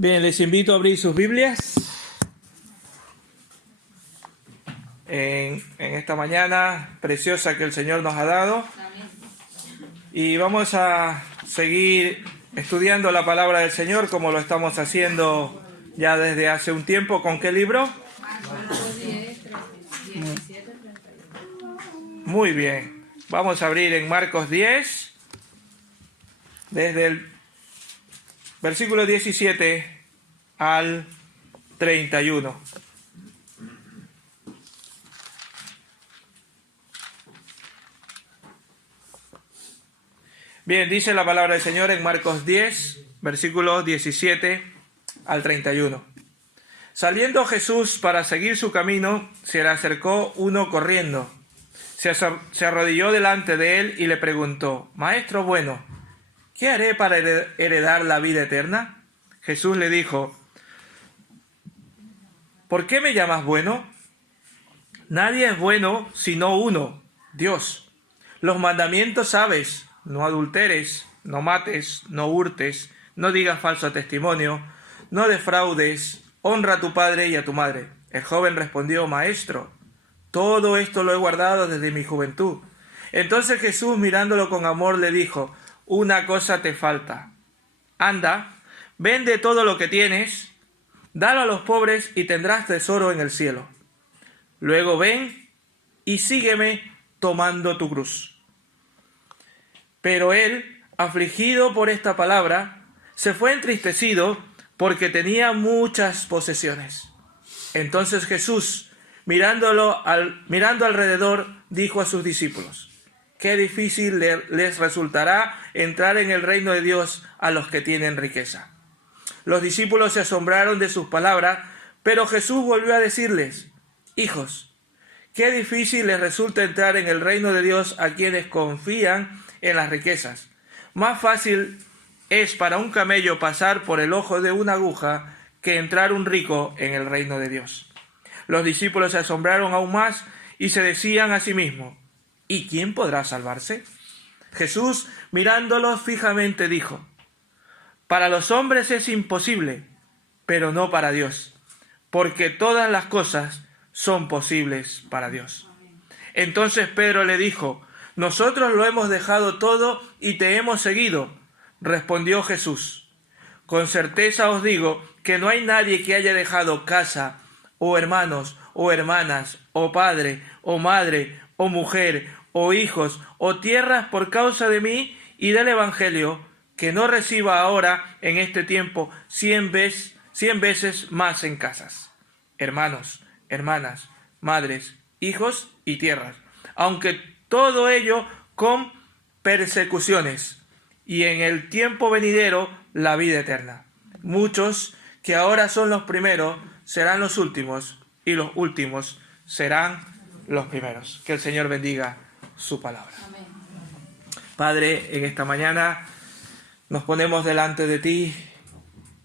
Bien, les invito a abrir sus Biblias en esta mañana preciosa que el Señor nos ha dado. Y vamos a seguir estudiando la palabra del Señor como lo estamos haciendo ya desde hace un tiempo. ¿Con qué libro? Marcos 10, 17, 31. Muy bien. Vamos a abrir en Marcos 10, desde el versículo 17 al 31. Bien, dice la palabra del Señor en Marcos 10, versículos 17 al 31. Saliendo Jesús para seguir su camino, se le acercó uno corriendo. Se arrodilló delante de él y le preguntó: Maestro bueno, ¿qué haré para heredar la vida eterna? Jesús le dijo: ¿por qué me llamas bueno? Nadie es bueno sino uno, Dios. Los mandamientos sabes: no adulteres, no mates, no hurtes, no digas falso testimonio, no defraudes, honra a tu padre y a tu madre. El joven respondió: Maestro, todo esto lo he guardado desde mi juventud. Entonces Jesús, mirándolo con amor, le dijo: una cosa te falta. Anda, vende todo lo que tienes, dalo a los pobres y tendrás tesoro en el cielo. Luego ven y sígueme tomando tu cruz. Pero él, afligido por esta palabra, se fue entristecido porque tenía muchas posesiones. Entonces Jesús, mirando alrededor, dijo a sus discípulos: qué difícil les resultará entrar en el reino de Dios a los que tienen riqueza. Los discípulos se asombraron de sus palabras, pero Jesús volvió a decirles: hijos, qué difícil les resulta entrar en el reino de Dios a quienes confían en las riquezas. Más fácil es para un camello pasar por el ojo de una aguja que entrar un rico en el reino de Dios. Los discípulos se asombraron aún más y se decían a sí mismos: ¿y quién podrá salvarse? Jesús, mirándolos fijamente, dijo: para los hombres es imposible, pero no para Dios, porque todas las cosas son posibles para Dios. Entonces Pedro le dijo: nosotros lo hemos dejado todo y te hemos seguido. Respondió Jesús: con certeza os digo que no hay nadie que haya dejado casa, o hermanos, o hermanas, o padre, o madre, o mujer, o hijos, o tierras por causa de mí y del Evangelio, que no reciba ahora en este tiempo 100 veces más en casas, hermanos, hermanas, madres, hijos y tierras, aunque todo ello con persecuciones, y en el tiempo venidero la vida eterna. Muchos que ahora son los primeros serán los últimos, y los últimos serán los primeros. Que el Señor bendiga su palabra. Amén. Padre, en esta mañana nos ponemos delante de ti,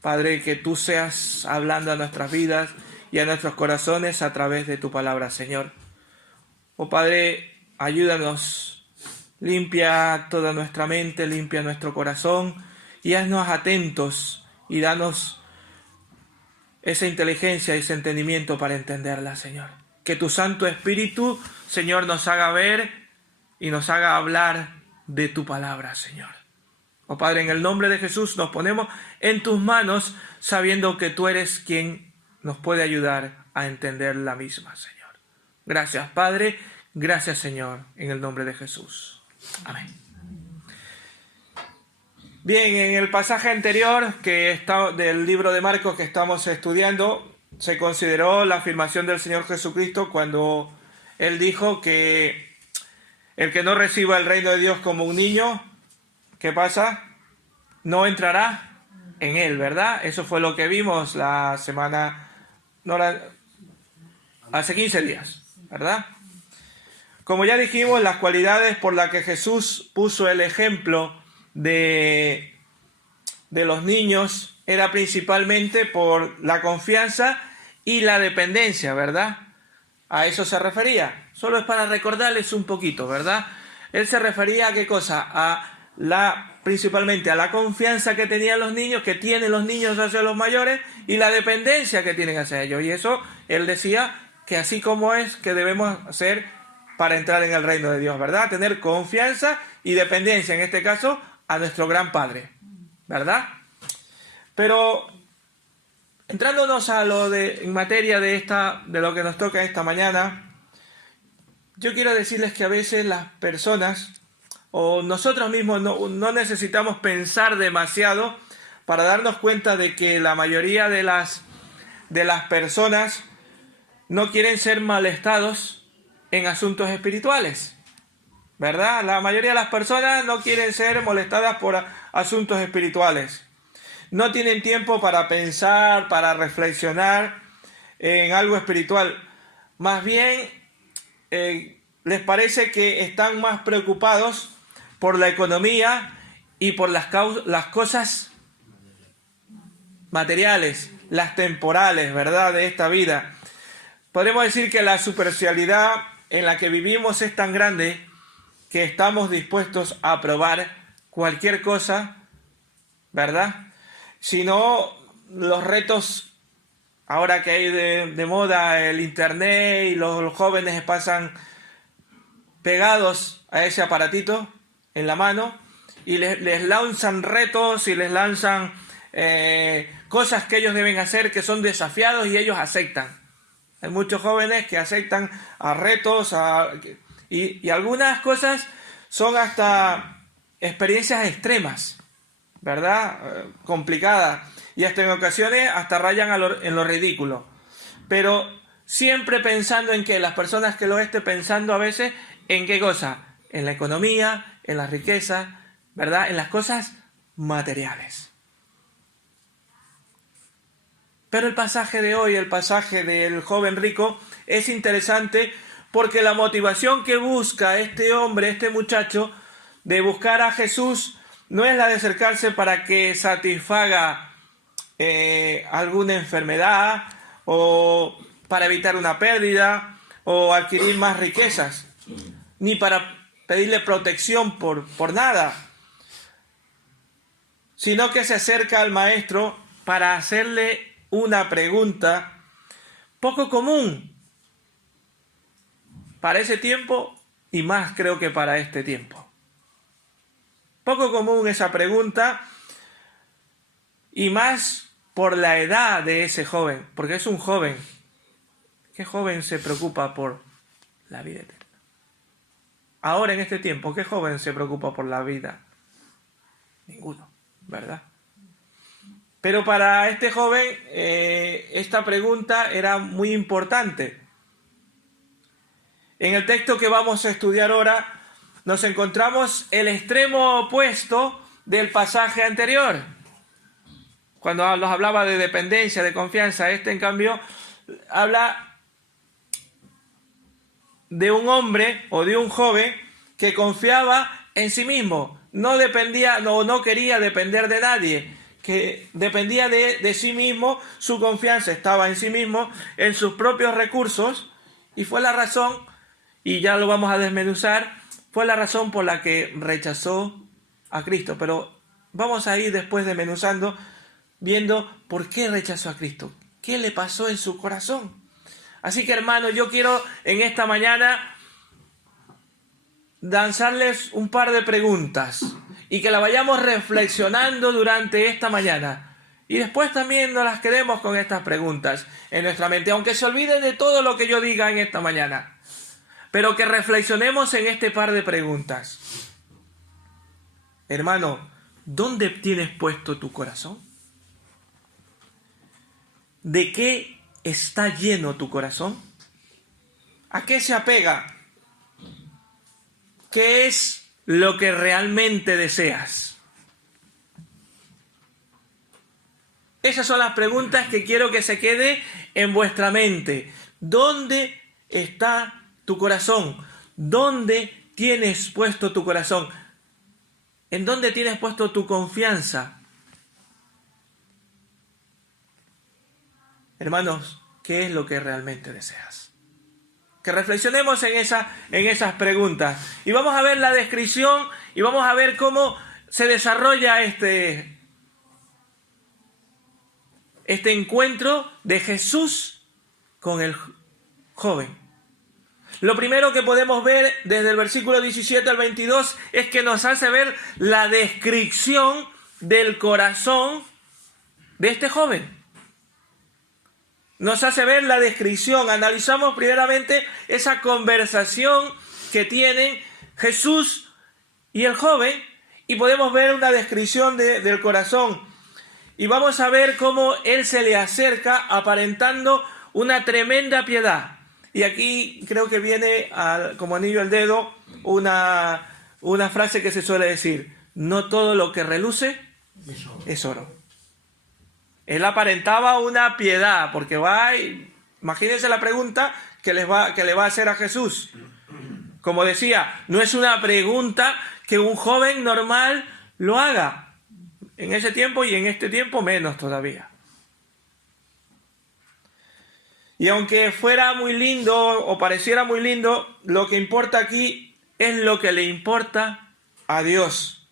Padre, que tú seas hablando a nuestras vidas y a nuestros corazones a través de tu palabra, Señor. Oh Padre, ayúdanos, limpia toda nuestra mente, limpia nuestro corazón y haznos atentos y danos esa inteligencia y ese entendimiento para entenderla, Señor. Que tu Santo Espíritu, Señor, nos haga ver y nos haga hablar de tu palabra, Señor. Oh Padre, en el nombre de Jesús nos ponemos en tus manos, sabiendo que tú eres quien nos puede ayudar a entender la misma, Señor. Gracias, Padre. Gracias, Señor, en el nombre de Jesús. Amén. Bien, en el pasaje anterior del libro de Marcos que estamos estudiando, se consideró la afirmación del Señor Jesucristo cuando Él dijo que el que no reciba el reino de Dios como un niño, ¿qué pasa? No entrará en él, ¿verdad? Eso fue lo que vimos hace 15 días, ¿verdad? Como ya dijimos, las cualidades por las que Jesús puso el ejemplo de los niños era principalmente por la confianza y la dependencia, ¿verdad? A eso se refería. Solo es para recordarles un poquito, ¿verdad? Él se refería a qué cosa, a principalmente a la confianza que tenían los niños, que tienen los niños hacia los mayores, y la dependencia que tienen hacia ellos. Y eso él decía que así como es que debemos hacer para entrar en el reino de Dios, ¿verdad? Tener confianza y dependencia, en este caso, a nuestro gran Padre, ¿verdad? Pero entrándonos a en materia de lo que nos toca esta mañana, yo quiero decirles que a veces las personas o nosotros mismos no necesitamos pensar demasiado para darnos cuenta de que la mayoría de las personas no quieren ser molestados en asuntos espirituales, ¿verdad? La mayoría de las personas no quieren ser molestadas por asuntos espirituales. No tienen tiempo para pensar, para reflexionar en algo espiritual. Más bien, les parece que están más preocupados por la economía y por las cosas materiales, las temporales, ¿verdad?, de esta vida. Podemos decir que la superficialidad en la que vivimos es tan grande que estamos dispuestos a probar cualquier cosa, ¿verdad? Si no, los retos ahora que hay de moda, el internet, y los jóvenes pasan pegados a ese aparatito en la mano y les lanzan retos y les lanzan cosas que ellos deben hacer, que son desafiados, y ellos aceptan. Hay muchos jóvenes que aceptan a retos y algunas cosas son hasta experiencias extremas, ¿verdad? Complicadas, y hasta en ocasiones hasta rayan en lo ridículo, pero siempre pensando en que las personas que lo estén pensando a veces en qué cosa, en la economía, en la riqueza, ¿verdad? En las cosas materiales. Pero el pasaje de hoy, el pasaje del joven rico, es interesante porque la motivación que busca este hombre, este muchacho, de buscar a Jesús, no es la de acercarse para que satisfaga alguna enfermedad, o para evitar una pérdida, o adquirir más riquezas, ni para pedirle protección por nada, sino que se acerca al maestro para hacerle una pregunta poco común para ese tiempo, y más creo que para este tiempo. Poco común esa pregunta, y más por la edad de ese joven, porque es un joven. ¿Qué joven se preocupa por la vida eterna? Ahora en este tiempo, ¿qué joven se preocupa por la vida? Ninguno, ¿verdad? Pero para este joven esta pregunta era muy importante. En el texto que vamos a estudiar ahora nos encontramos el extremo opuesto del pasaje anterior. Cuando nos hablaba de dependencia, de confianza, en cambio habla de un hombre o de un joven que confiaba en sí mismo, no quería depender de nadie, que dependía de sí mismo, su confianza estaba en sí mismo, en sus propios recursos, y fue la razón, y ya lo vamos a desmenuzar, fue la razón por la que rechazó a Cristo. Pero vamos a ir después desmenuzando, viendo por qué rechazó a Cristo, qué le pasó en su corazón. Así que, hermanos, yo quiero en esta mañana lanzarles un par de preguntas y que la vayamos reflexionando durante esta mañana. Y después también nos las quedemos con estas preguntas en nuestra mente, aunque se olviden de todo lo que yo diga en esta mañana. Pero que reflexionemos en este par de preguntas. Hermano, ¿dónde tienes puesto tu corazón? ¿De qué está lleno tu corazón? ¿A qué se apega? ¿Qué es lo que realmente deseas? Esas son las preguntas que quiero que se quede en vuestra mente. ¿Dónde está tu corazón? ¿Dónde tienes puesto tu corazón? ¿En dónde tienes puesto tu confianza? Hermanos, ¿qué es lo que realmente deseas? Que reflexionemos en esas preguntas. Y vamos a ver la descripción y vamos a ver cómo se desarrolla este encuentro de Jesús con el joven? Lo primero que podemos ver desde el versículo 17 al 22 es que nos hace ver la descripción del corazón de este joven. Nos hace ver la descripción. Analizamos primeramente esa conversación que tienen Jesús y el joven y podemos ver una descripción del corazón. Y vamos a ver cómo él se le acerca aparentando una tremenda piedad. Y aquí creo que viene como anillo al dedo una frase que se suele decir: no todo lo que reluce es oro. Él aparentaba una piedad, porque imagínense la pregunta que le va a hacer a Jesús. Como decía, no es una pregunta que un joven normal lo haga. En ese tiempo y en este tiempo menos todavía. Y aunque fuera muy lindo o pareciera muy lindo, lo que importa aquí es lo que le importa a Dios.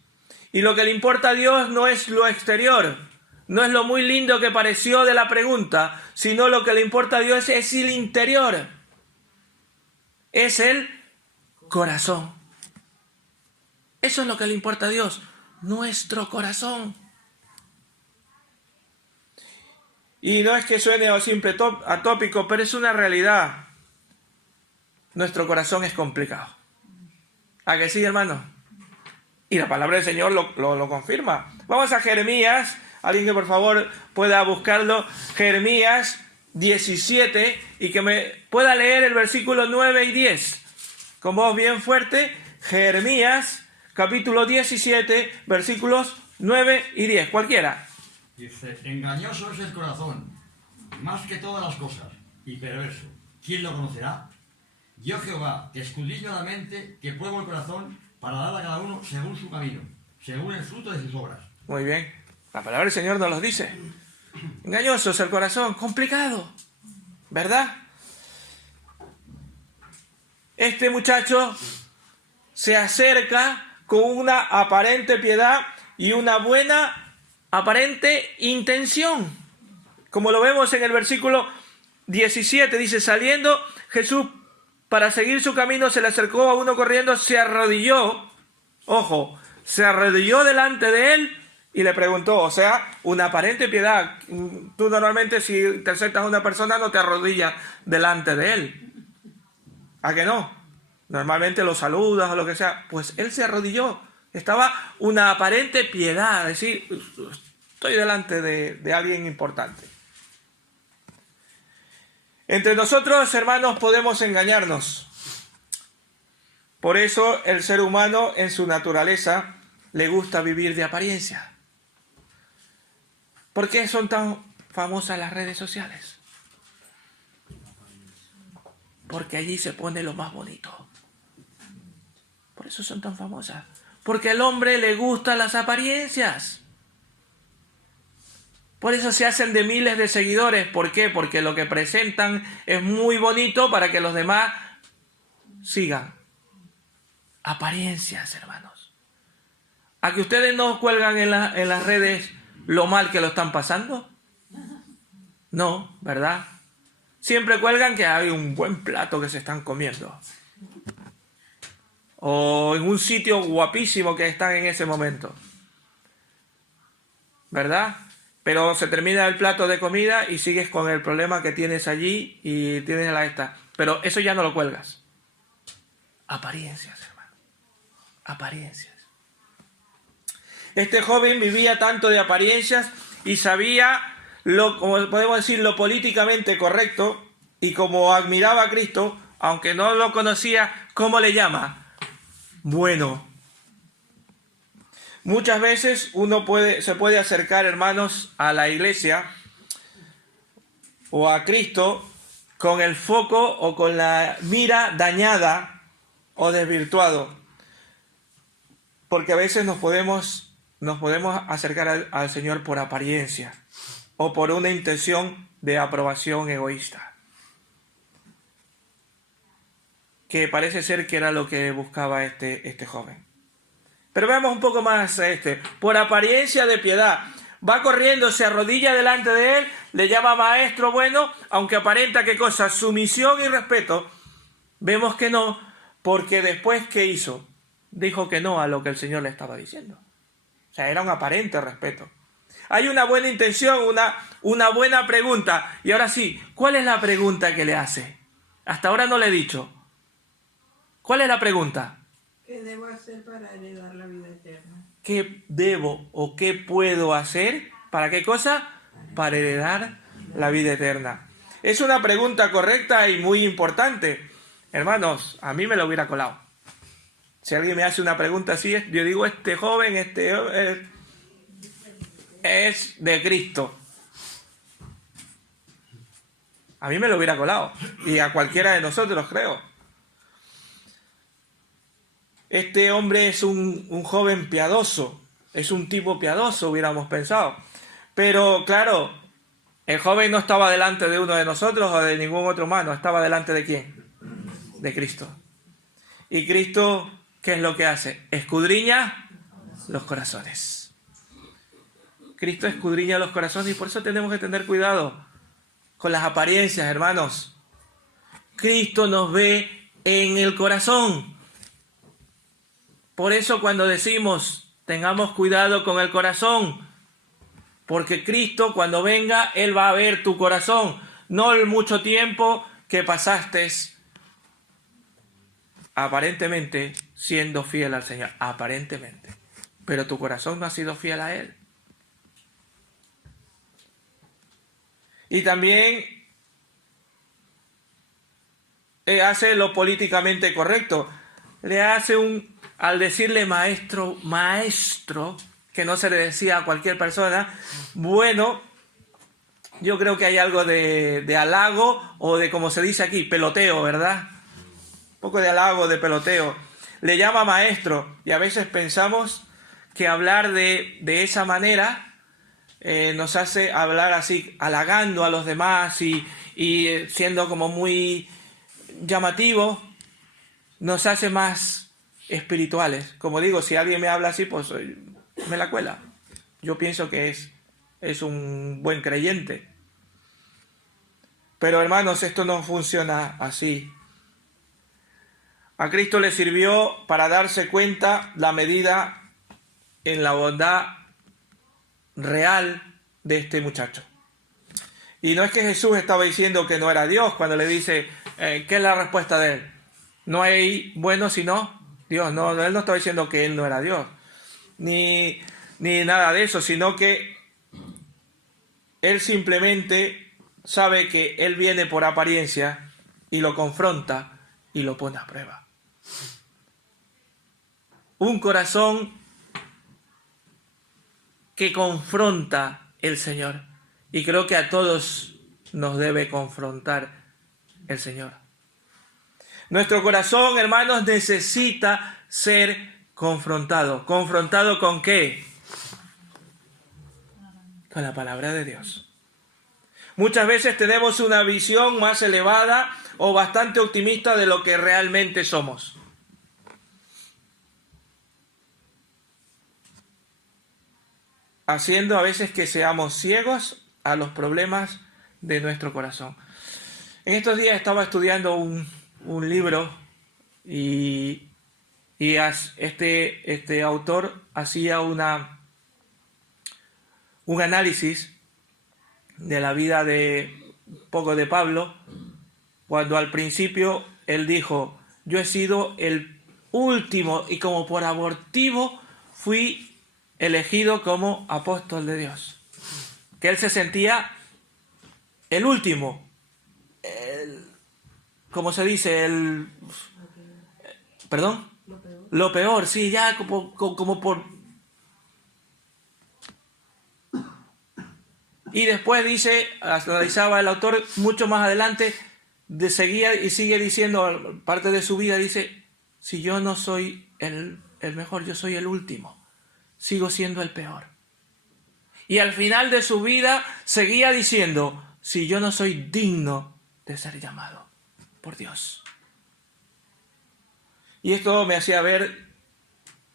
Y lo que le importa a Dios no es lo exterior, no es lo muy lindo que pareció de la pregunta, sino lo que le importa a Dios es el interior, es el corazón. Eso es lo que le importa a Dios, nuestro corazón. Y no es que suene siempre atópico, pero es una realidad. Nuestro corazón es complicado. ¿A que sí, hermano? Y la palabra del Señor lo confirma. Vamos a Jeremías. Alguien que por favor pueda buscarlo. Jeremías 17 y que me pueda leer el versículo 9 y 10. Con voz bien fuerte. Jeremías capítulo 17 versículos 9 y 10. Cualquiera. Dice: engañoso es el corazón, más que todas las cosas, y perverso. ¿Quién lo conocerá? Yo, Jehová, que escudriño la mente, que pruebo el corazón, para dar a cada uno según su camino, según el fruto de sus obras. Muy bien. La palabra del Señor nos lo dice. Engañoso es el corazón, complicado, ¿verdad? Este muchacho se acerca con una aparente piedad y una buena aparente intención. Como lo vemos en el versículo 17, dice: saliendo Jesús para seguir su camino, se le acercó a uno corriendo, se arrodilló, ojo, se arrodilló delante de él y le preguntó. O sea, una aparente piedad. Tú normalmente si te acercas a una persona no te arrodillas delante de él. ¿A que no? Normalmente lo saludas o lo que sea. Pues él se arrodilló. Estaba una aparente piedad, es decir, estoy delante de alguien importante. Entre nosotros, hermanos, podemos engañarnos. Por eso el ser humano en su naturaleza le gusta vivir de apariencia. ¿Por qué son tan famosas las redes sociales? Porque allí se pone lo más bonito. Por eso son tan famosas. Porque al hombre le gustan las apariencias. Por eso se hacen de miles de seguidores. ¿Por qué? Porque lo que presentan es muy bonito para que los demás sigan. Apariencias, hermanos. ¿A que ustedes no cuelgan en las redes lo mal que lo están pasando? No, ¿verdad? Siempre cuelgan que hay un buen plato que se están comiendo. O en un sitio guapísimo que están en ese momento. ¿Verdad? Pero se termina el plato de comida y sigues con el problema que tienes allí y tienes la esta. Pero eso ya no lo cuelgas. Apariencias, hermano. Apariencias. Este joven vivía tanto de apariencias y sabía como podemos decir, lo políticamente correcto, y como admiraba a Cristo, aunque no lo conocía, ¿cómo le llama? Bueno. Muchas veces uno se puede acercar, hermanos, a la iglesia o a Cristo con el foco o con la mira dañada o desvirtuado. Porque a veces nos podemos acercar al Señor por apariencia o por una intención de aprobación egoísta, que parece ser que era lo que buscaba este joven. Pero veamos un poco más por apariencia de piedad. Va corriendo, se arrodilla delante de él, le llama maestro bueno, aunque aparenta ¿qué cosa? Sumisión y respeto. Vemos que no, porque después ¿qué hizo? Dijo que no a lo que el Señor le estaba diciendo. O sea, era un aparente respeto. Hay una buena intención, una buena pregunta. Y ahora sí, ¿cuál es la pregunta que le hace? Hasta ahora no le he dicho. ¿Cuál es la pregunta? ¿Qué debo hacer para heredar la vida eterna? ¿Qué debo o qué puedo hacer? ¿Para qué cosa? Para heredar la vida eterna. Es una pregunta correcta y muy importante. Hermanos, a mí me lo hubiera colado. Si alguien me hace una pregunta así, yo digo, este joven, es de Cristo. A mí me lo hubiera colado. Y a cualquiera de nosotros, creo. Este hombre es un joven piadoso. Es un tipo piadoso, hubiéramos pensado. Pero, claro, el joven no estaba delante de uno de nosotros o de ningún otro humano. ¿Estaba delante de quién? De Cristo. Y Cristo, ¿qué es lo que hace? Escudriña los corazones. Cristo escudriña los corazones y por eso tenemos que tener cuidado con las apariencias, hermanos. Cristo nos ve en el corazón. Por eso cuando decimos, tengamos cuidado con el corazón, porque Cristo cuando venga, Él va a ver tu corazón, no el mucho tiempo que pasaste aparentemente siendo fiel al Señor, aparentemente, pero tu corazón no ha sido fiel a Él. Y también hace lo políticamente correcto. Le hace al decirle maestro, que no se le decía a cualquier persona, bueno, yo creo que hay algo de halago o de, como se dice aquí, peloteo, ¿verdad? Un poco de halago, de peloteo. Le llama maestro y a veces pensamos que hablar de esa manera nos hace hablar así, halagando a los demás y siendo como muy llamativo, nos hace más espirituales. Como digo, si alguien me habla así, pues me la cuela. Yo pienso que es un buen creyente. Pero hermanos, esto no funciona así. A Cristo le sirvió para darse cuenta la medida en la bondad real de este muchacho. Y no es que Jesús estaba diciendo que no era Dios cuando le dice, ¿qué es la respuesta de él? No hay bueno sino Dios. No, él no estaba diciendo que él no era Dios, ni nada de eso, sino que él simplemente sabe que él viene por apariencia y lo confronta y lo pone a prueba. Un corazón que confronta el Señor. Y creo que a todos nos debe confrontar el Señor. Nuestro corazón, hermanos, necesita ser confrontado. ¿Confrontado con qué? Con la palabra de Dios. Muchas veces tenemos una visión más elevada o bastante optimista de lo que realmente somos. Haciendo a veces que seamos ciegos a los problemas de nuestro corazón. En estos días estaba estudiando un libro y este autor hacía un análisis de la vida de Pablo, cuando al principio él dijo, yo he sido el último y como por abortivo fui elegido como apóstol de Dios. Que él se sentía el último, ¿cómo se dice? ¿Perdón? Lo peor, sí, ya como por... Y después dice, analizaba el autor mucho más adelante, seguía y sigue diciendo, parte de su vida, dice, si yo no soy el mejor, yo soy el último. Sigo siendo el peor. Y al final de su vida seguía diciendo, si yo no soy digno de ser llamado por Dios. Y esto me hacía ver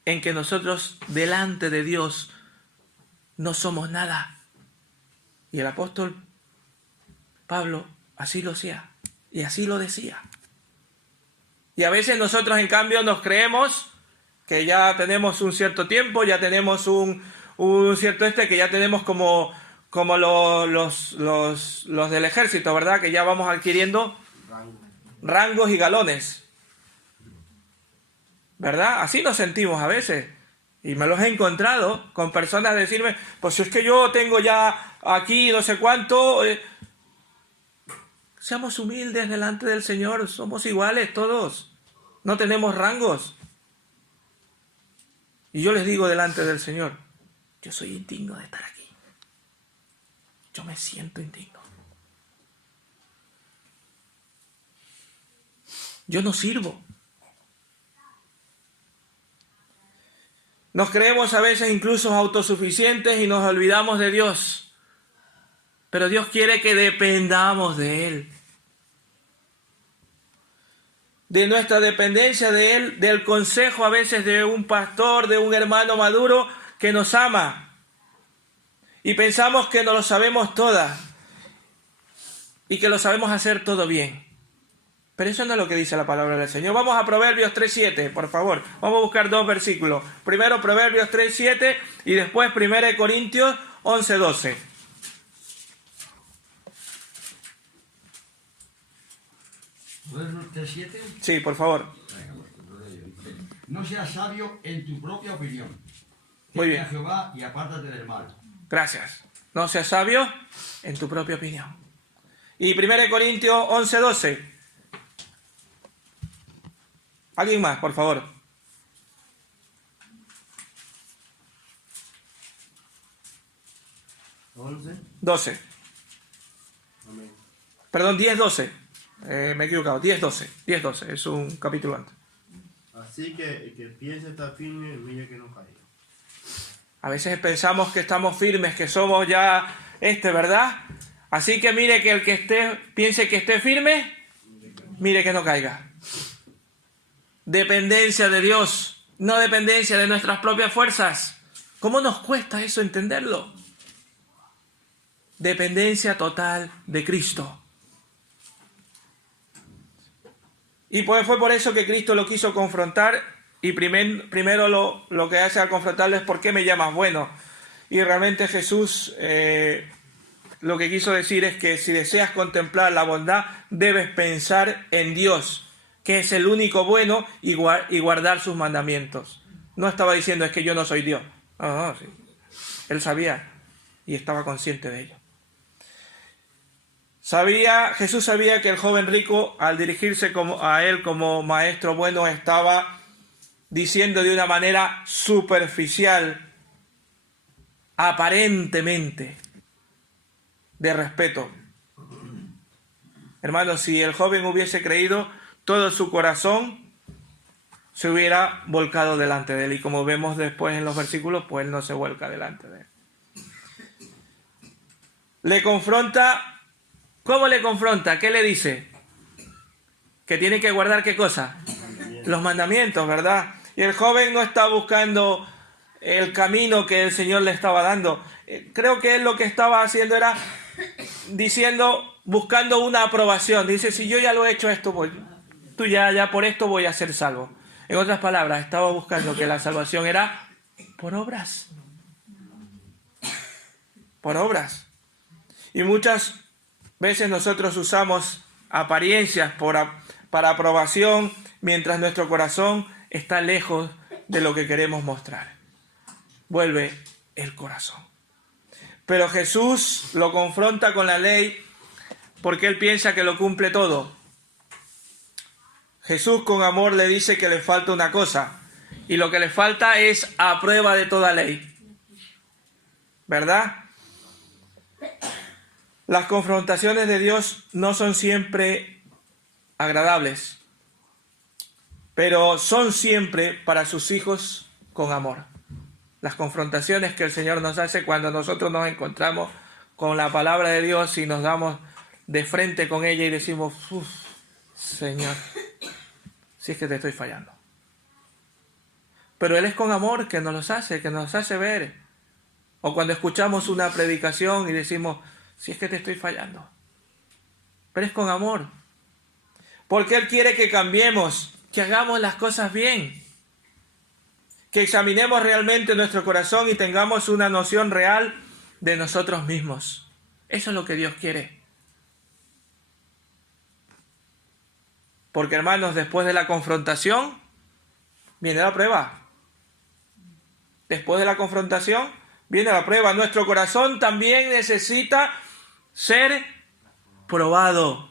en que nosotros delante de Dios no somos nada. Y el apóstol Pablo así lo hacía y así lo decía. Y a veces nosotros en cambio nos creemos que ya tenemos un cierto tiempo, ya tenemos un cierto que ya tenemos como los del ejército, ¿verdad? Que ya vamos adquiriendo rangos y galones, ¿verdad? Así nos sentimos a veces. Y me los he encontrado con personas decirme, pues si es que yo tengo ya aquí no sé cuánto. Seamos humildes delante del Señor, somos iguales todos, no tenemos rangos. Y yo les digo delante del Señor, yo soy indigno de estar aquí. Yo me siento indigno. Yo no sirvo. Nos creemos a veces incluso autosuficientes y nos olvidamos de Dios. Pero Dios quiere que dependamos de Él. De nuestra dependencia de Él, del consejo a veces de un pastor, de un hermano maduro que nos ama. Y pensamos que nos lo sabemos todas y que lo sabemos hacer todo bien. Pero eso no es lo que dice la palabra del Señor. Vamos a Proverbios 3:7, por favor. Vamos a buscar dos versículos. Primero Proverbios 3:7 y después 1 Corintios 11:12. ¿Proverbios 3:7? Sí, por favor. No seas sabio en tu propia opinión. Muy Teme bien. a Jehová y apártate del mal. Gracias. No seas sabio en tu propia opinión. Y 1 Corintios 11:12. ¿Alguien más, por favor? 12. Amén. Perdón, 10:12. Me he equivocado. 10:12. 10:12. Es un capítulo antes. Así que el que piense estar firme, mire que no caiga. A veces pensamos que estamos firmes, que somos ya ¿verdad? Así que mire que el que piense que esté firme, mire que no caiga. Dependencia de Dios, no dependencia de nuestras propias fuerzas. ¿Cómo nos cuesta eso entenderlo? Dependencia total de Cristo. Y pues fue por eso que Cristo lo quiso confrontar. Y primero lo que hace al confrontarlo es ¿por qué me llamas bueno? Y realmente Jesús lo que quiso decir es que si deseas contemplar la bondad, debes pensar en Dios, que es el único bueno, y guardar sus mandamientos. No estaba diciendo es que yo no soy Dios. No, sí. Él sabía y estaba consciente de ello. Jesús sabía que el joven rico, al dirigirse a él como maestro bueno, estaba diciendo de una manera superficial, aparentemente, de respeto. Hermanos, si el joven hubiese creído, todo su corazón se hubiera volcado delante de él. Y como vemos después en los versículos, pues él no se vuelca delante de él. Le confronta. ¿Cómo le confronta? ¿Qué le dice? Que tiene que guardar ¿qué cosa? Los mandamientos, ¿verdad? Y el joven no está buscando el camino que el Señor le estaba dando. Creo que él lo que estaba haciendo era buscando una aprobación. Dice, si yo ya lo he hecho esto, tú ya por esto voy a ser salvo. En otras palabras, estaba buscando que la salvación era por obras. Por obras. Y muchas veces nosotros usamos apariencias para aprobación, mientras nuestro corazón está lejos de lo que queremos mostrar. Vuelve el corazón. Pero Jesús lo confronta con la ley porque él piensa que lo cumple todo. Jesús con amor le dice que le falta una cosa, y lo que le falta es a prueba de toda ley. ¿Verdad? Las confrontaciones de Dios no son siempre agradables, pero son siempre para sus hijos con amor. Las confrontaciones que el Señor nos hace cuando nosotros nos encontramos con la palabra de Dios y nos damos de frente con ella y decimos, Señor, si es que te estoy fallando. pero Él es con amor que nos hace ver. O cuando escuchamos una predicación y decimos, si es que te estoy fallando. Pero es con amor. Porque Él quiere que cambiemos, que hagamos las cosas bien. Que examinemos realmente nuestro corazón y tengamos una noción real de nosotros mismos. Eso es lo que Dios quiere. Porque, hermanos, después de la confrontación, viene la prueba. Después de la confrontación, viene la prueba. Nuestro corazón también necesita ser probado.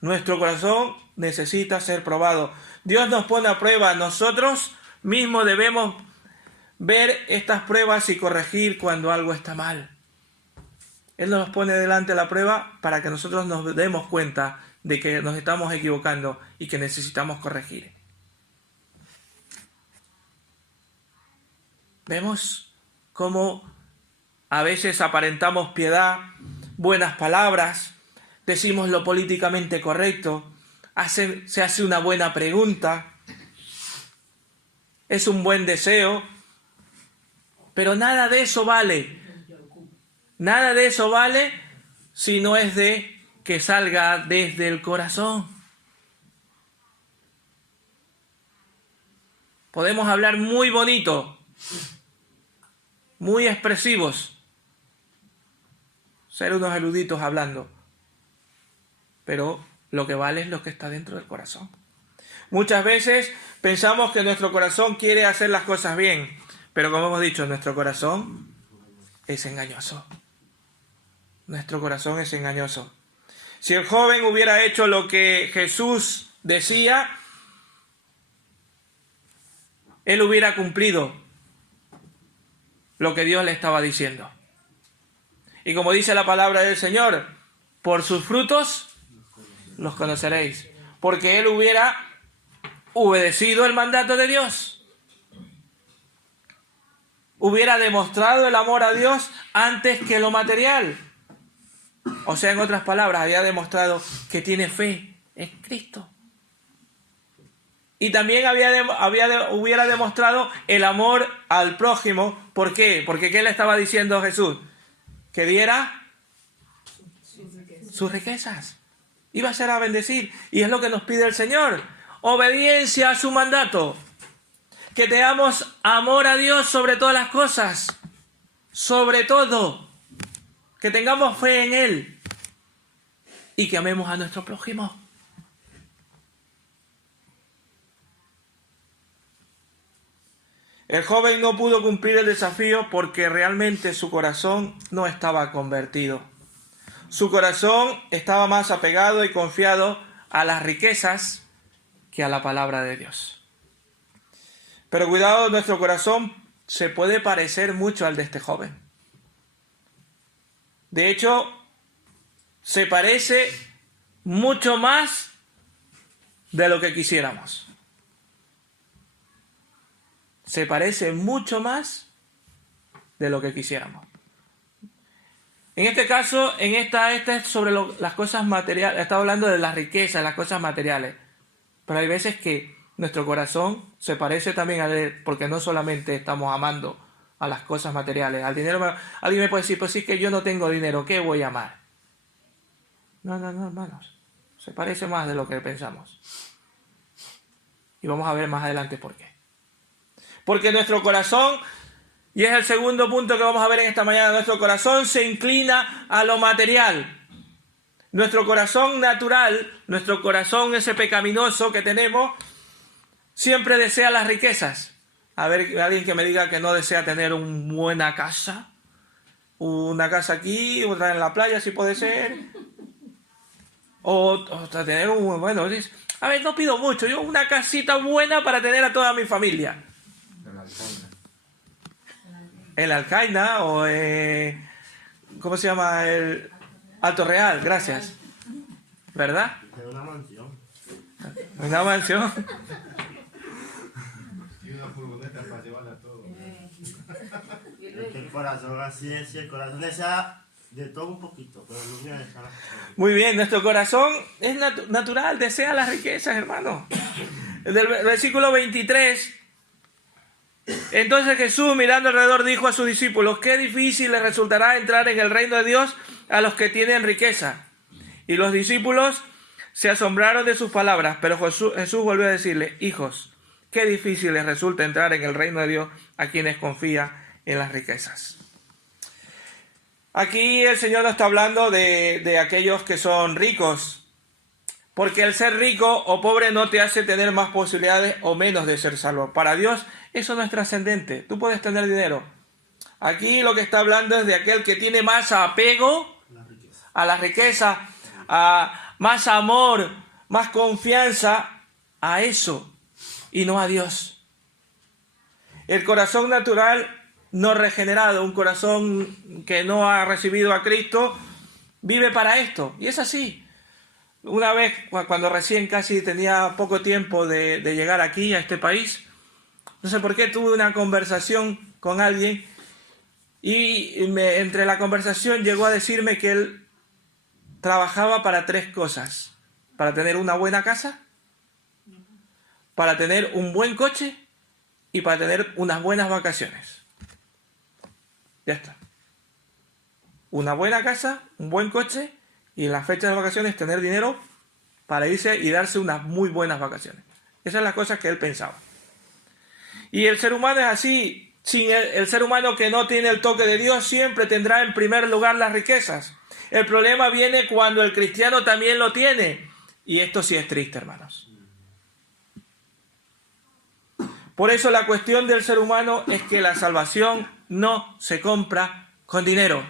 Nuestro corazón necesita ser probado. Dios nos pone a prueba. Nosotros mismos debemos ver estas pruebas y corregir cuando algo está mal. Él nos pone delante la prueba para que nosotros nos demos cuenta de que nos estamos equivocando y que necesitamos corregir. Vemos cómo a veces aparentamos piedad, buenas palabras, decimos lo políticamente correcto, se hace una buena pregunta, es un buen deseo, pero nada de eso vale. Nada de eso vale si no es de que salga desde el corazón. Podemos hablar muy bonito, muy expresivos, ser unos eruditos hablando, pero lo que vale es lo que está dentro del corazón. Muchas veces pensamos que nuestro corazón quiere hacer las cosas bien, pero como hemos dicho, nuestro corazón es engañoso. Nuestro corazón es engañoso. Si el joven hubiera hecho lo que Jesús decía, él hubiera cumplido lo que Dios le estaba diciendo. Y como dice la palabra del Señor, por sus frutos los conoceréis. Porque él hubiera obedecido el mandato de Dios. Hubiera demostrado el amor a Dios antes que lo material. O sea, en otras palabras, había demostrado que tiene fe en Cristo. Y también hubiera demostrado el amor al prójimo. ¿Por qué? Porque ¿qué le estaba diciendo Jesús? Que diera sus riquezas. Iba a ser a bendecir. Y es lo que nos pide el Señor. Obediencia a su mandato. Que tengamos amor a Dios sobre todas las cosas. Sobre todo. Que tengamos fe en Él. Y que amemos a nuestro prójimo. El joven no pudo cumplir el desafío porque realmente su corazón no estaba convertido. Su corazón estaba más apegado y confiado a las riquezas que a la palabra de Dios. Pero cuidado, nuestro corazón se puede parecer mucho al de este joven. De hecho, se parece mucho más de lo que quisiéramos. Se parece mucho más de lo que quisiéramos. En este caso, esta es sobre las cosas materiales. Estaba hablando de las riquezas, las cosas materiales. Pero hay veces que nuestro corazón se parece también a él, porque no solamente estamos amando a las cosas materiales, al dinero. Alguien me puede decir, pues si es que yo no tengo dinero, ¿qué voy a amar? No, hermanos. Se parece más de lo que pensamos. Y vamos a ver más adelante por qué. Porque nuestro corazón, y es el segundo punto que vamos a ver en esta mañana, nuestro corazón se inclina a lo material. Nuestro corazón natural, nuestro corazón ese pecaminoso que tenemos, siempre desea las riquezas. A ver, alguien que me diga que no desea tener una buena casa. Una casa aquí, otra en la playa, si puede ser. O tener bueno, a ver, no pido mucho, yo una casita buena para tener a toda mi familia. El Alcaina o ¿cómo se llama? El Alto Real, gracias. ¿Verdad? Una mansión. Una mansión. Y una furgoneta para llevarla a todo. El corazón así es, el corazón desea de todo un poquito, pero no voy a dejar. Muy bien, nuestro corazón es natural, desea las riquezas, hermano. Del versículo 23 Entonces Jesús, mirando alrededor, dijo a sus discípulos: qué difícil les resultará entrar en el reino de Dios a los que tienen riqueza. Y los discípulos se asombraron de sus palabras, pero Jesús volvió a decirle: hijos, qué difícil les resulta entrar en el reino de Dios a quienes confían en las riquezas. Aquí el Señor no está hablando de aquellos que son ricos, porque el ser rico o pobre no te hace tener más posibilidades o menos de ser salvo. Para Dios eso no es trascendente. Tú puedes tener dinero. Aquí lo que está hablando es de aquel que tiene más apego a la riqueza, más amor, más confianza a eso y no a Dios. El corazón natural no regenerado, un corazón que no ha recibido a Cristo, vive para esto. Y es así. Una vez, cuando recién casi tenía poco tiempo de llegar aquí, a este país, no sé por qué tuve una conversación con alguien y entre la conversación llegó a decirme que él trabajaba para 3 cosas: para tener una buena casa, para tener un buen coche y para tener unas buenas vacaciones. Ya está. Una buena casa, un buen coche y en las fechas de vacaciones tener dinero para irse y darse unas muy buenas vacaciones. Esas son las cosas que él pensaba. Y el ser humano es así. Sin el ser humano que no tiene el toque de Dios siempre tendrá en primer lugar las riquezas. El problema viene cuando el cristiano también lo tiene. Y esto sí es triste, hermanos. Por eso la cuestión del ser humano es que la salvación no se compra con dinero.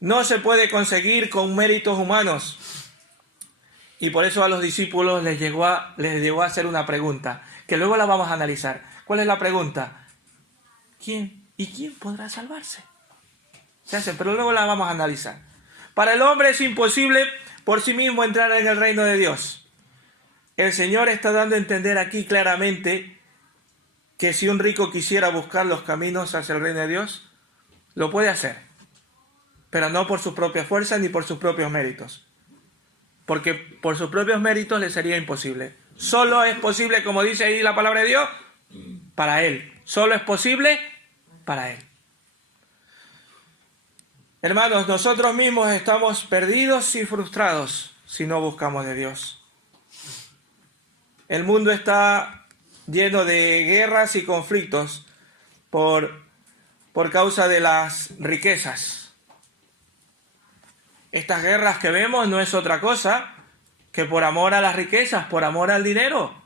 No se puede conseguir con méritos humanos. Y por eso a los discípulos les llegó a hacer una pregunta, que luego la vamos a analizar. ¿Cuál es la pregunta? ¿Quién podrá salvarse? Se hace, pero luego la vamos a analizar. Para el hombre es imposible por sí mismo entrar en el reino de Dios. El Señor está dando a entender aquí claramente que si un rico quisiera buscar los caminos hacia el reino de Dios, lo puede hacer, pero no por su propia fuerza ni por sus propios méritos, porque por sus propios méritos le sería imposible. Solo es posible, como dice ahí la palabra de Dios, para Él. Solo es posible para Él. Hermanos, nosotros mismos estamos perdidos y frustrados si no buscamos de Dios. El mundo está lleno de guerras y conflictos por causa de las riquezas. Estas guerras que vemos no es otra cosa que por amor a las riquezas, por amor al dinero.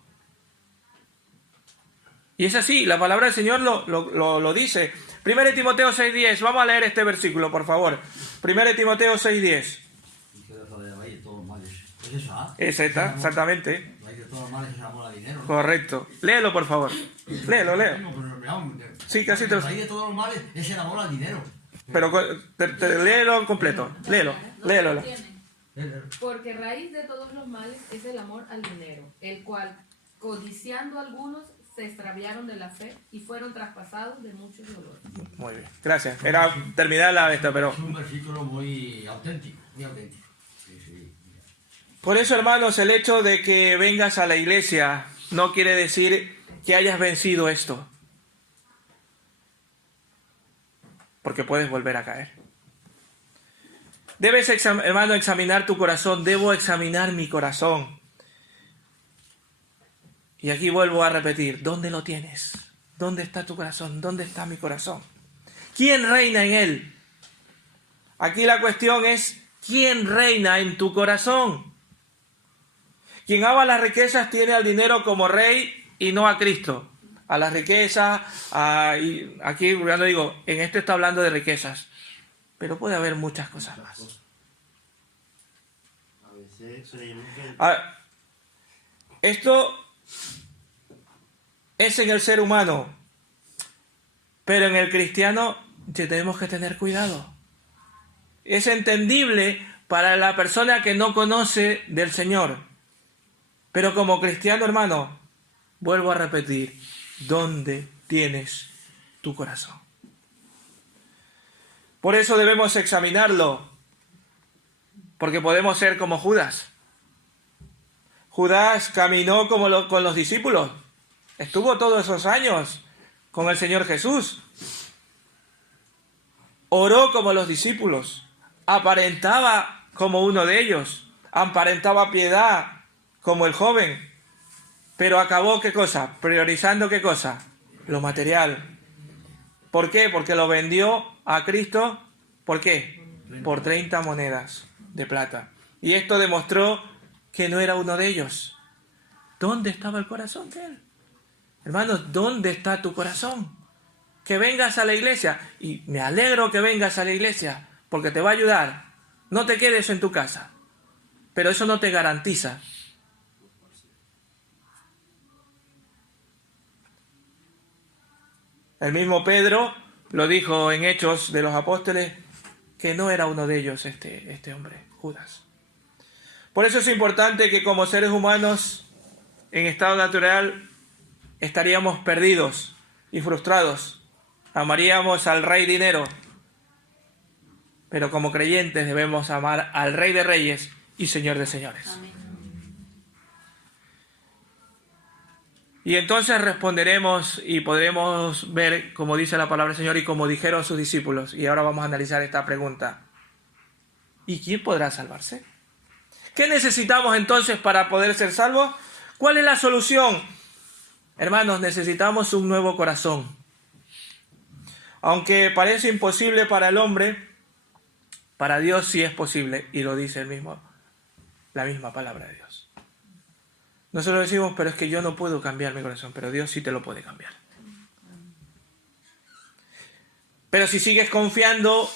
Y es así, la palabra del Señor lo dice. 1 Timoteo 6:10, vamos a leer este versículo, por favor. 1 Timoteo 6:10. Es exactamente. Correcto. Léelo, por favor. Léelo. Sí, casi te lo... La raíz de todos los males es el amor al dinero. Pero léelo completo. Léelo. Porque raíz de todos los males es el amor al dinero, el cual, codiciando algunos, se extraviaron de la fe y fueron traspasados de muchos dolores. Muy bien, gracias. Era terminar la esta, pero... Es un versículo muy auténtico, Sí. Por eso, hermanos, el hecho de que vengas a la iglesia no quiere decir que hayas vencido esto. Porque puedes volver a caer. Debes, hermano, examinar tu corazón. Debo examinar mi corazón. Y aquí vuelvo a repetir, ¿dónde lo tienes? ¿Dónde está tu corazón? ¿Dónde está mi corazón? ¿Quién reina en él? Aquí la cuestión es, ¿quién reina en tu corazón? Quien ama las riquezas tiene al dinero como rey y no a Cristo. A las riquezas, y aquí ya lo digo, en esto está hablando de riquezas, pero puede haber muchas cosas más. A veces creemos que... Esto es en el ser humano, pero en el cristiano tenemos que tener cuidado. Es entendible para la persona que no conoce del Señor, pero como cristiano, hermano, vuelvo a repetir, ¿dónde tienes tu corazón? Por eso debemos examinarlo, porque podemos ser como Judas. Judas caminó con los discípulos, Estuvo todos esos años con el Señor Jesús. Oró como los discípulos. Aparentaba como uno de ellos. Aparentaba piedad como el joven. Pero acabó, ¿qué cosa? Priorizando, ¿qué cosa? Lo material. ¿Por qué? Porque lo vendió a Cristo. ¿Por qué? Por 30 monedas de plata. Y esto demostró que no era uno de ellos. ¿Dónde estaba el corazón de él? Hermanos, ¿dónde está tu corazón? Que vengas a la iglesia. Y me alegro que vengas a la iglesia, porque te va a ayudar. No te quedes en tu casa. Pero eso no te garantiza. El mismo Pedro lo dijo en Hechos de los Apóstoles, que no era uno de ellos este hombre, Judas. Por eso es importante que como seres humanos en estado natural estaríamos perdidos y frustrados. Amaríamos al Rey Dinero. Pero como creyentes debemos amar al Rey de Reyes y Señor de Señores. Amén. Y entonces responderemos y podremos ver, como dice la palabra del Señor y como dijeron sus discípulos. Y ahora vamos a analizar esta pregunta. ¿Y quién podrá salvarse? ¿Qué necesitamos entonces para poder ser salvos? ¿Cuál es la solución? Hermanos, necesitamos un nuevo corazón. Aunque parece imposible para el hombre, para Dios sí es posible. Y lo dice la misma palabra de Dios. Nosotros decimos, pero es que yo no puedo cambiar mi corazón, pero Dios sí te lo puede cambiar. Pero si sigues confiando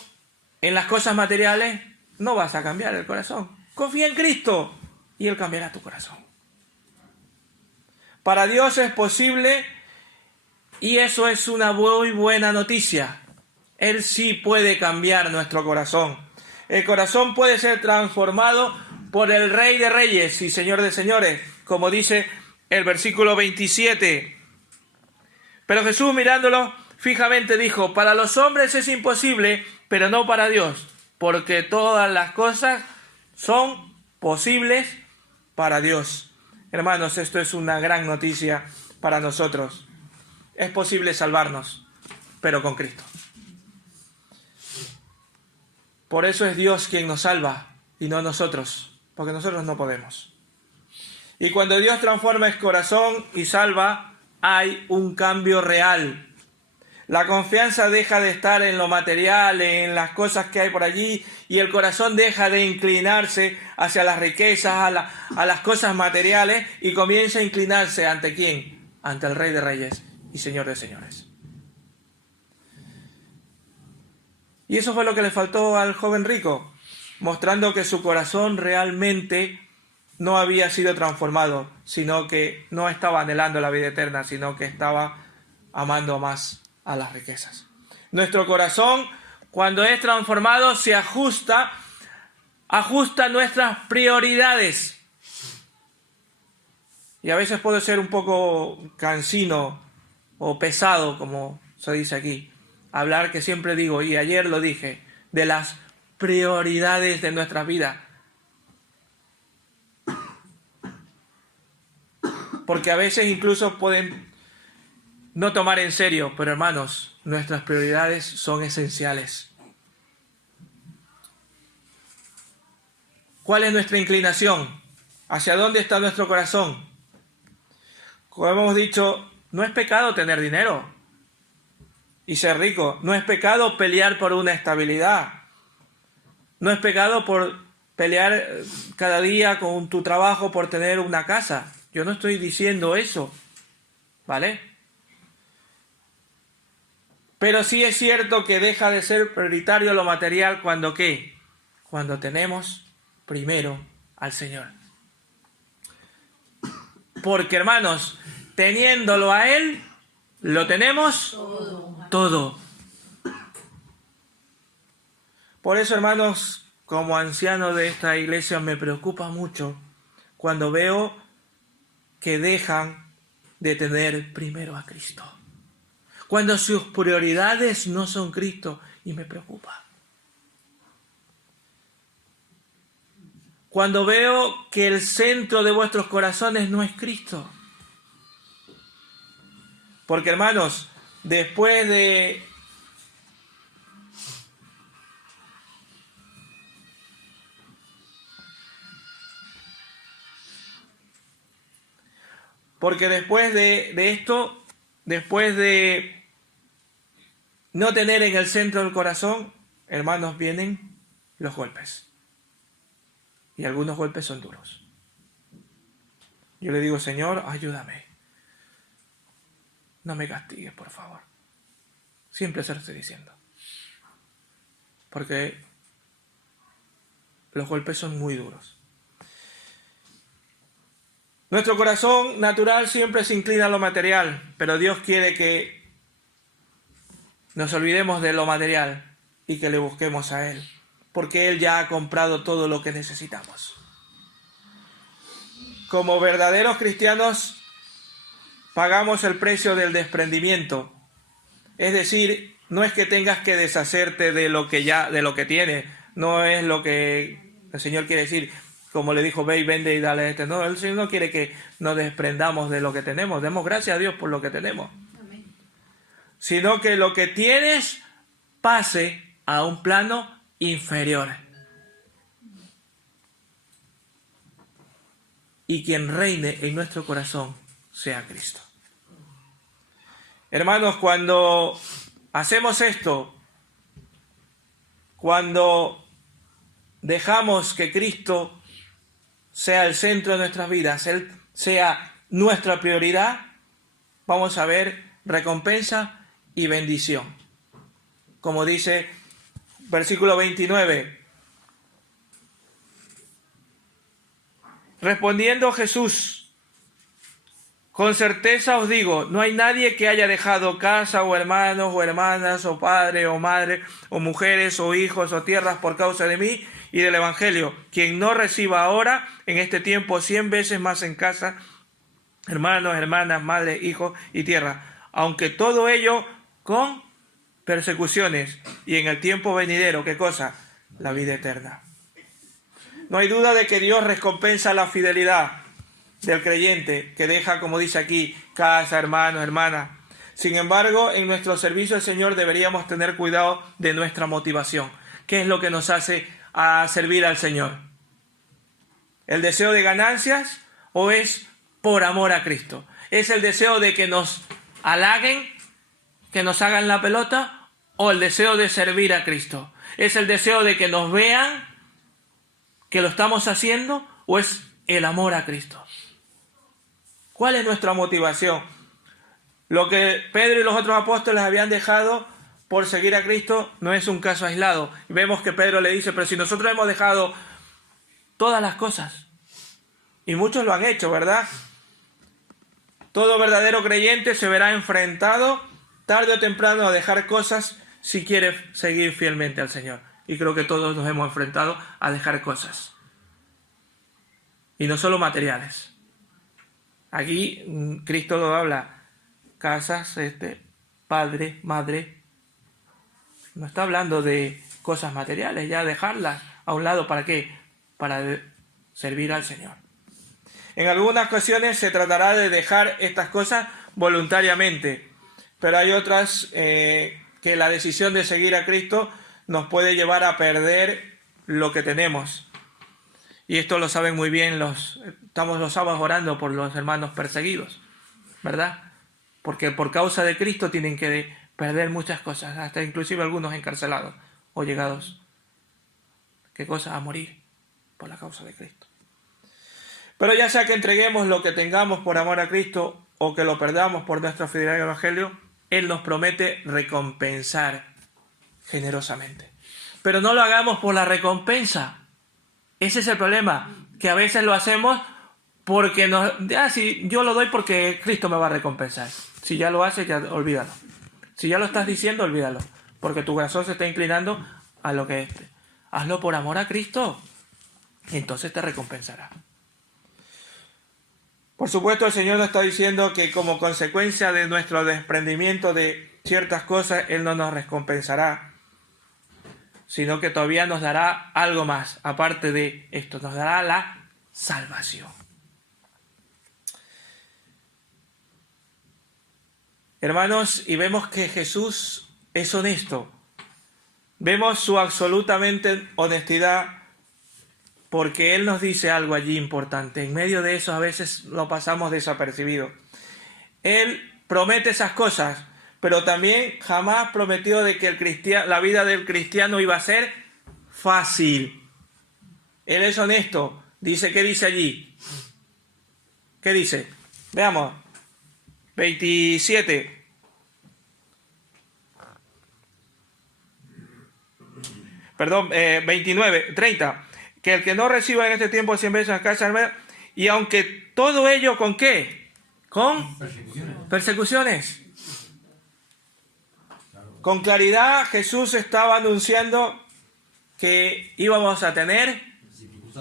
en las cosas materiales, no vas a cambiar el corazón. Confía en Cristo y Él cambiará tu corazón. Para Dios es posible y eso es una muy buena noticia. Él sí puede cambiar nuestro corazón. El corazón puede ser transformado por el Rey de Reyes y Señor de Señores, como dice el versículo 27. Pero Jesús, mirándolo fijamente, dijo, para los hombres es imposible, pero no para Dios, porque todas las cosas son posibles para Dios. Hermanos, esto es una gran noticia para nosotros. Es posible salvarnos, pero con Cristo. Por eso es Dios quien nos salva y no nosotros, porque nosotros no podemos. Y cuando Dios transforma el corazón y salva, hay un cambio real. La confianza deja de estar en lo material, en las cosas que hay por allí, y el corazón deja de inclinarse hacia las riquezas, a las cosas materiales, y comienza a inclinarse ¿ante quién? Ante el Rey de Reyes y Señor de Señores. Y eso fue lo que le faltó al joven rico, mostrando que su corazón realmente no había sido transformado, sino que no estaba anhelando la vida eterna, sino que estaba amando más a las riquezas. Nuestro corazón, cuando es transformado, se ajusta a nuestras prioridades. Y a veces puede ser un poco cansino o pesado, como se dice aquí, hablar, que siempre digo, y ayer lo dije, de las prioridades de nuestra vida. Porque a veces incluso pueden no tomar en serio, pero hermanos, nuestras prioridades son esenciales. ¿Cuál es nuestra inclinación? ¿Hacia dónde está nuestro corazón? Como hemos dicho, no es pecado tener dinero y ser rico. No es pecado pelear por una estabilidad. No es pecado por pelear cada día con tu trabajo por tener una casa. Yo no estoy diciendo eso, ¿vale? Pero sí es cierto que deja de ser prioritario lo material cuando ¿qué? Cuando tenemos primero al Señor. Porque, hermanos, teniéndolo a Él, lo tenemos todo. Por eso, hermanos, como anciano de esta iglesia, me preocupa mucho cuando veo que dejan de tener primero a Cristo. Cuando sus prioridades no son Cristo, y me preocupa. Cuando veo que el centro de vuestros corazones no es Cristo. Porque hermanos, después de esto, después de no tener en el centro del corazón, hermanos, vienen los golpes. Y algunos golpes son duros. Yo le digo, Señor, ayúdame. No me castigues, por favor. Siempre se lo estoy diciendo. Porque los golpes son muy duros. Nuestro corazón natural siempre se inclina a lo material, pero Dios quiere que nos olvidemos de lo material y que le busquemos a Él, porque Él ya ha comprado todo lo que necesitamos. Como verdaderos cristianos, pagamos el precio del desprendimiento. Es decir, no es que tengas que deshacerte de lo que tienes, no es lo que el Señor quiere decir. Como le dijo, ve y vende y dale a este. No, el Señor no quiere que nos desprendamos de lo que tenemos. Demos gracias a Dios por lo que tenemos. Amén. Sino que lo que tienes pase a un plano inferior. Y quien reine en nuestro corazón sea Cristo. Hermanos, cuando hacemos esto, cuando dejamos que Cristo sea el centro de nuestras vidas, Él sea nuestra prioridad, vamos a ver recompensa y bendición. Como dice versículo 29. Respondiendo Jesús, con certeza os digo, no hay nadie que haya dejado casa o hermanos o hermanas o padre o madre o mujeres o hijos o tierras por causa de mí y del Evangelio, quien no reciba ahora en este tiempo 100 veces más en casa, hermanos, hermanas, madre, hijos y tierra, aunque todo ello con persecuciones y en el tiempo venidero, ¿qué cosa? La vida eterna. No hay duda de que Dios recompensa la fidelidad del creyente que deja, como dice aquí, casa, hermanos, hermanas. Sin embargo, en nuestro servicio al Señor deberíamos tener cuidado de nuestra motivación. ¿Qué es lo que nos hace a servir al Señor? ¿El deseo de ganancias o es por amor a Cristo? ¿Es el deseo de que nos halaguen, que nos hagan la pelota, o el deseo de servir a Cristo? ¿Es el deseo de que nos vean que lo estamos haciendo o es el amor a Cristo? ¿Cuál es nuestra motivación? Lo que Pedro y los otros apóstoles habían dejado por seguir a Cristo no es un caso aislado. Vemos que Pedro le dice, pero si nosotros hemos dejado todas las cosas, y muchos lo han hecho, ¿verdad? Todo verdadero creyente se verá enfrentado tarde o temprano a dejar cosas si quiere seguir fielmente al Señor. Y creo que todos nos hemos enfrentado a dejar cosas. Y no solo materiales. Aquí Cristo lo habla, casas, padre, madre. No está hablando de cosas materiales, ya dejarlas a un lado. ¿Para qué? Para servir al Señor. En algunas ocasiones se tratará de dejar estas cosas voluntariamente, pero hay otras que la decisión de seguir a Cristo nos puede llevar a perder lo que tenemos. Y esto lo saben muy bien estamos los sábados orando por los hermanos perseguidos, ¿verdad? Porque por causa de Cristo tienen que perder muchas cosas, hasta inclusive algunos encarcelados o llegados, ¿qué cosa? A morir por la causa de Cristo. Pero ya sea que entreguemos lo que tengamos por amor a Cristo o que lo perdamos por nuestra fidelidad al Evangelio, Él nos promete recompensar generosamente. Pero no lo hagamos por la recompensa. Ese es el problema, que a veces lo hacemos porque si yo lo doy porque Cristo me va a recompensar. Si ya lo haces, ya olvídalo. Si ya lo estás diciendo, olvídalo, porque tu corazón se está inclinando a lo que es. Hazlo por amor a Cristo y entonces te recompensará. Por supuesto, el Señor nos está diciendo que como consecuencia de nuestro desprendimiento de ciertas cosas, Él no nos recompensará, sino que todavía nos dará algo más, aparte de esto, nos dará la salvación. Hermanos, y vemos que Jesús es honesto. Vemos su absolutamente honestidad porque Él nos dice algo allí importante. En medio de eso a veces lo pasamos desapercibido. Él promete esas cosas, pero también jamás prometió de que la vida del cristiano iba a ser fácil. Él es honesto. Dice, ¿qué dice allí? ¿Qué dice? Veamos. 27. Perdón, 29, 30. Que el que no reciba en este tiempo 100 veces a casa, y aunque todo ello, ¿con qué? Con persecuciones. Con claridad Jesús estaba anunciando que íbamos a tener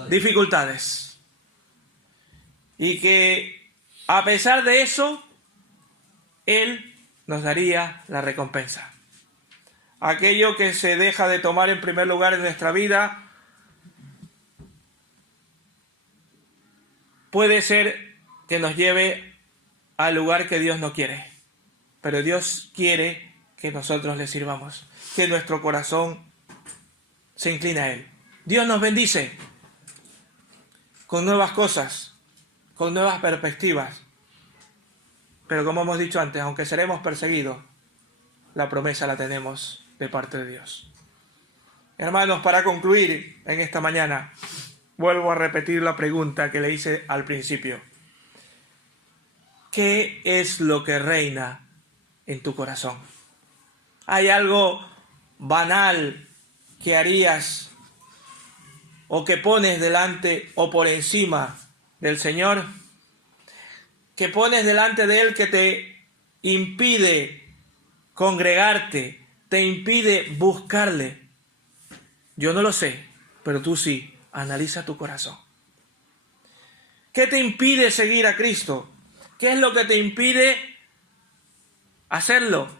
dificultades. Y que a pesar de eso, Él nos daría la recompensa. Aquello que se deja de tomar en primer lugar en nuestra vida puede ser que nos lleve al lugar que Dios no quiere. Pero Dios quiere que nosotros le sirvamos, que nuestro corazón se incline a Él. Dios nos bendice con nuevas cosas, con nuevas perspectivas. Pero como hemos dicho antes, aunque seremos perseguidos, la promesa la tenemos de parte de Dios. Hermanos, para concluir en esta mañana, vuelvo a repetir la pregunta que le hice al principio. ¿Qué es lo que reina en tu corazón? ¿Hay algo banal que harías o que pones delante o por encima del Señor? ¿Que pones delante de Él que te impide congregarte, te impide buscarle? Yo no lo sé, pero tú sí. Analiza tu corazón. ¿Qué te impide seguir a Cristo? ¿Qué es lo que te impide hacerlo?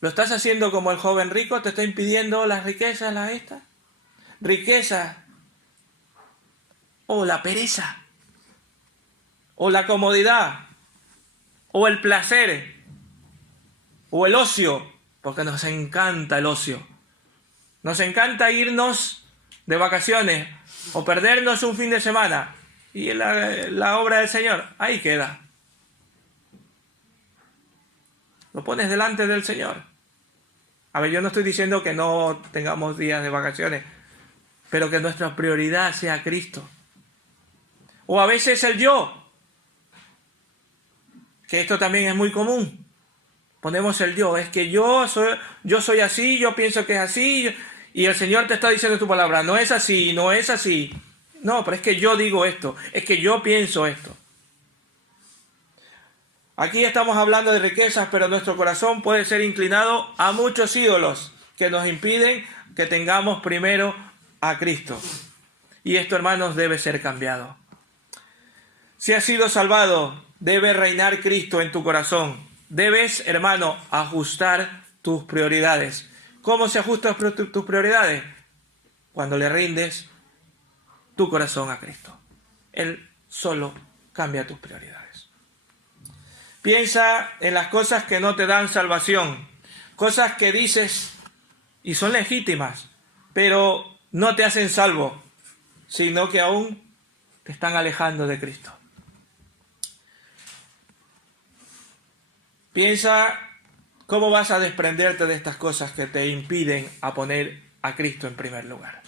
¿Lo estás haciendo como el joven rico? ¿Te está impidiendo las riquezas, las estas? ¿Riqueza? ¿O la pereza? ¿O la comodidad? ¿O el placer? ¿O el ocio? Porque nos encanta el ocio. Nos encanta irnos de vacaciones o perdernos un fin de semana. Y la obra del Señor, ahí queda. Lo pones delante del Señor. A ver, yo no estoy diciendo que no tengamos días de vacaciones, pero que nuestra prioridad sea Cristo. O a veces el yo, que esto también es muy común. Ponemos el yo, es que yo soy así, yo pienso que es así, y el Señor te está diciendo tu palabra, no es así, no es así. No, pero es que yo digo esto, es que yo pienso esto. Aquí estamos hablando de riquezas, pero nuestro corazón puede ser inclinado a muchos ídolos que nos impiden que tengamos primero a Cristo. Y esto, hermanos, debe ser cambiado. Si has sido salvado, debe reinar Cristo en tu corazón. Debes, hermano, ajustar tus prioridades. ¿Cómo se ajustan tus prioridades? Cuando le rindes tu corazón a Cristo. Él solo cambia tus prioridades. Piensa en las cosas que no te dan salvación, cosas que dices y son legítimas, pero no te hacen salvo, sino que aún te están alejando de Cristo. Piensa cómo vas a desprenderte de estas cosas que te impiden a poner a Cristo en primer lugar.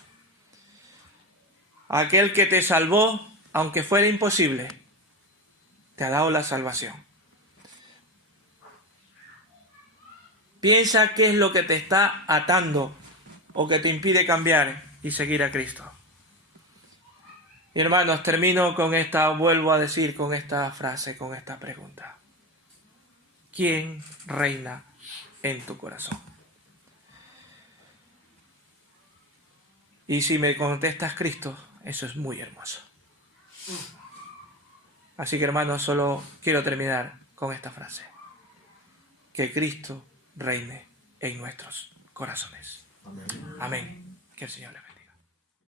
Aquel que te salvó, aunque fuera imposible, te ha dado la salvación. Piensa qué es lo que te está atando o que te impide cambiar y seguir a Cristo. Y hermanos, termino con vuelvo a decir con esta frase, con esta pregunta. ¿Quién reina en tu corazón? Y si me contestas Cristo, eso es muy hermoso. Así que hermanos, solo quiero terminar con esta frase. Que Cristo reine en nuestros corazones. Amén. Que el Señor le bendiga.